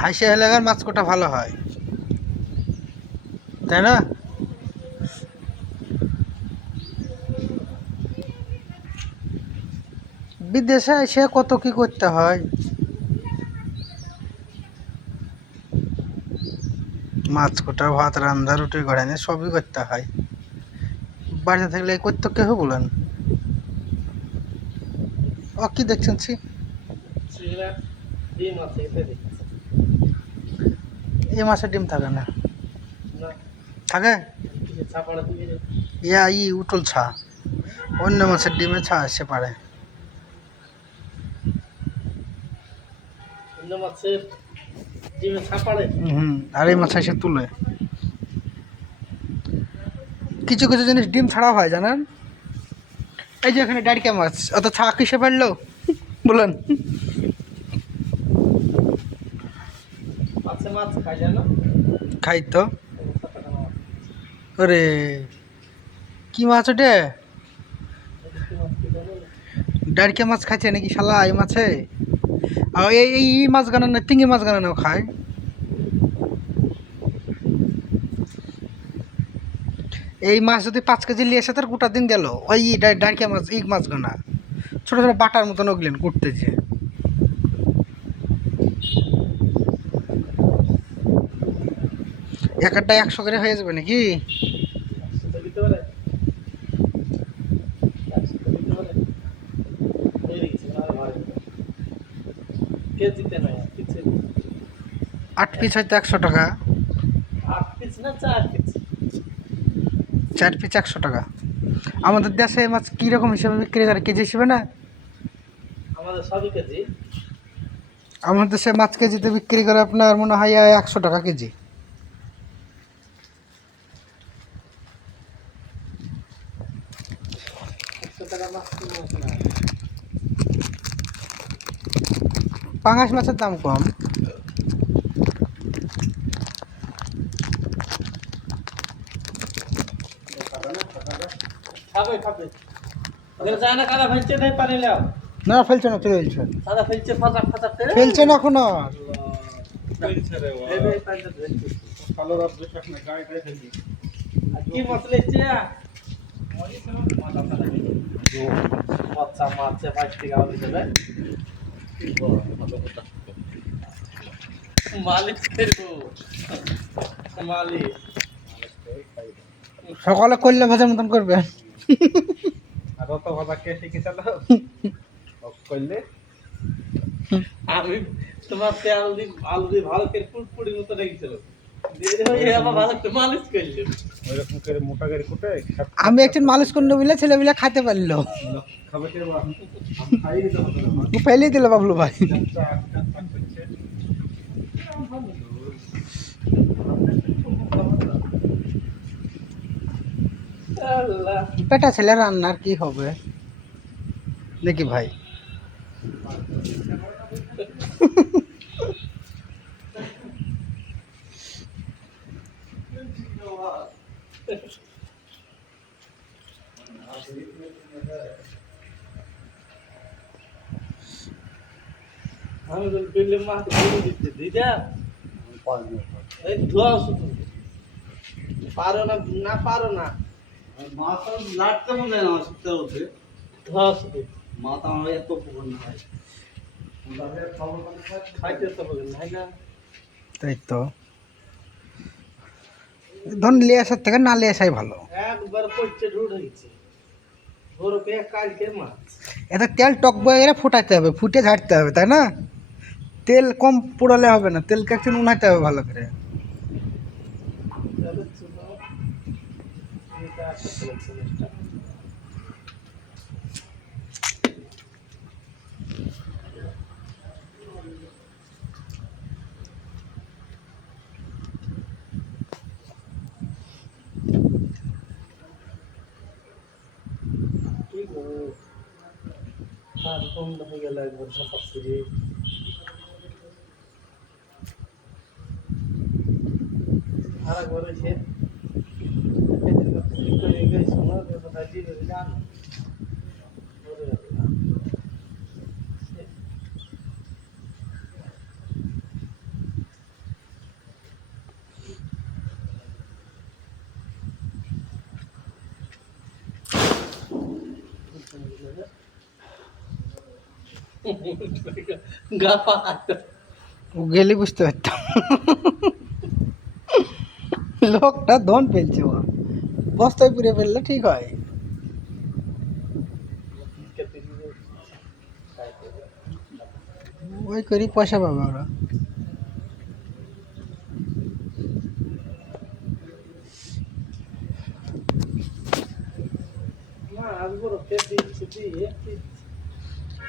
হাইসা এলাকার মাছ কোটা ভালো হয়, তাই না? বিদেশে এসে কত কি করতে হয়, মাছ কোটা, ভাত রান্ধা, রুটি গড়ানি সবই করতে হয়। বাড়িতে থাকলে এই করতে কেউ বলেন। ও কি দেখছেন? এই মাছের ডিম থাকে না, থাকে ইয়া উটল ছা, অন্য মাছের ডিমে ছা আসে পারে। আর এই মাছ এসে তুলে। কিছু কিছু জিনিস ডিম ছাড়াও হয়, জানেন? এই যে এখানে ডাড়কা মাছ, অত ছা কিসে পারলো বলেন? খাই তো। ওরে কি মাছ ওটা? ডাড়কা মাছ খাইছে নাকি শালা এই মাছে? এই মাছ গানা না, তিঙ্গি মাছ গানা খায়। এই মাছ যদি 5 কেজি নিয়ে এসে তার গোটা দিন গেল। ওই ডাড়কা মাছ, এই মাছ গানা ছোট ছোট বাটার মতন ওগলেন করতেছে। একটা 100 করে হয়ে যাবে নাকি? আট পিস হয়তো 100 টাকা, 4 পিস 100 টাকা। আমাদের দেশে মাছ কিরকম হিসেবে বিক্রি করে, কেজি হিসেবে না? আমাদের দেশে মাছ কেজিতে বিক্রি করে আপনার মনে হয় 100 টাকা কেজি। পাঙাশ মাছের দাম কম। না ফেলছে না, চলে ফেলছে, ফেলছে না এখনো। সকালে করলে ভাজার মতন করবে। আমি তোমার আলু দিয়ে ভালো করে পুটপুটির মতো রেখেছিল। আমি একজন মালিশ করলে বলে ছেলেগুলা খাইতে পারলো, ফেলে দিল বাবলু ভাই। পেটা ছেলে রান্নার কি হবে নাকি ভাই? আমি বললাম মা বলে দিতে দিদা এই ধোয়া শুধু পারো না, না পারো না মাছ লাটতে মনে না শুতে হতে ধোয়া শুধু মাথা আমার এত পুকুর না হয় খাইতে তো বলেন না। তাই তো, ধন লিয়ে আসার থেকে না লিয়ে আসাই ভালো। একবার পড়ছে ঢুড হয়েছে বড়কে কালকে মাছ। এটা তেল টক বয়ে গেলে ফুটাতে হবে, ফুটে ঝাড়তে হবে, তাই না? তেল কম পোড়ালে হবে না, তেলকে একটু উনাইতে হবে ভালো করে। কম হয়ে গেল একবার সকাল থেকে আর একবার এসে জানো গা পাকাতো ও গেলে বুঝতে পারতাম লোকটা ধন পেয়েছে ও বস্তায় পুড়ে ফেললে ঠিক হয়। ওই করি পয়সা পাবে ওরা। না আজ বড় পেটি ছিটি একটি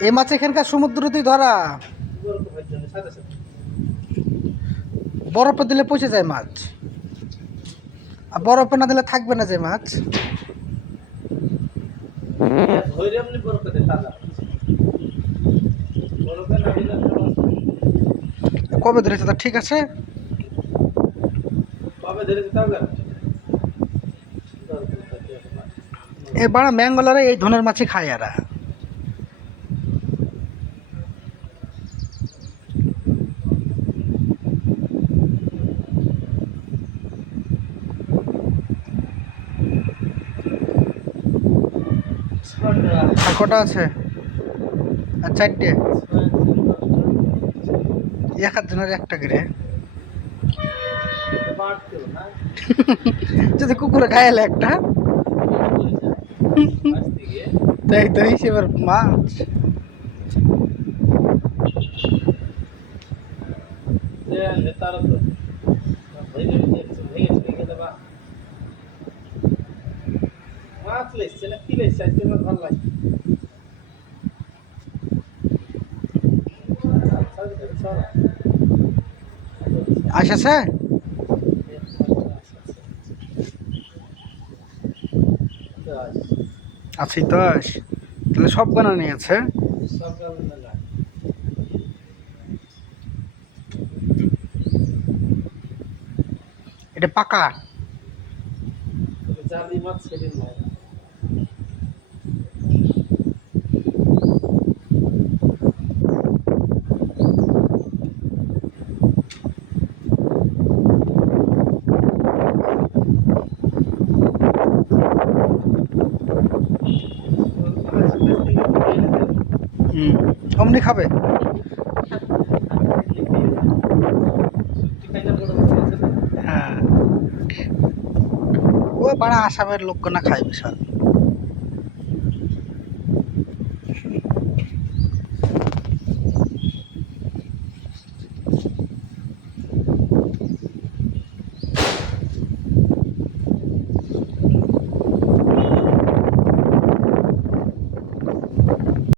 এই মাছ এখানকার সমুদ্রতেই ধরা, বড় তো হচ্ছে না সাথে সাথে বরফে দিলে পচে যায় মাছ, আর বরফে না দিলে থাকবে না যে মাছ। ধরে এমনি বড় করে তাজা বড় করে না দিলে কবে ধরেছে তা ঠিক আছে। কবে ধরে তাজা এ বাড়া ম্যাঙ্গলারে এই ধরনের মাছই খায় এরা। আর কটা আছে? আর চারটে, এক জনের একটা করে। যদি কুকুরে খাইলে একটা, তাই তো হিসেবের মাছ। মাছ লেগছে না কি লেগছে আজকে আমার ভালো লাগছে আসেছে আছি তো, তাহলে সব বানা নিয়েছে। এটা পাকা। জালি মাছ সেদিন নাই অমনি খাবে। হ্যাঁ, ও বাড়া আসামের লোক না খায় বিশাল।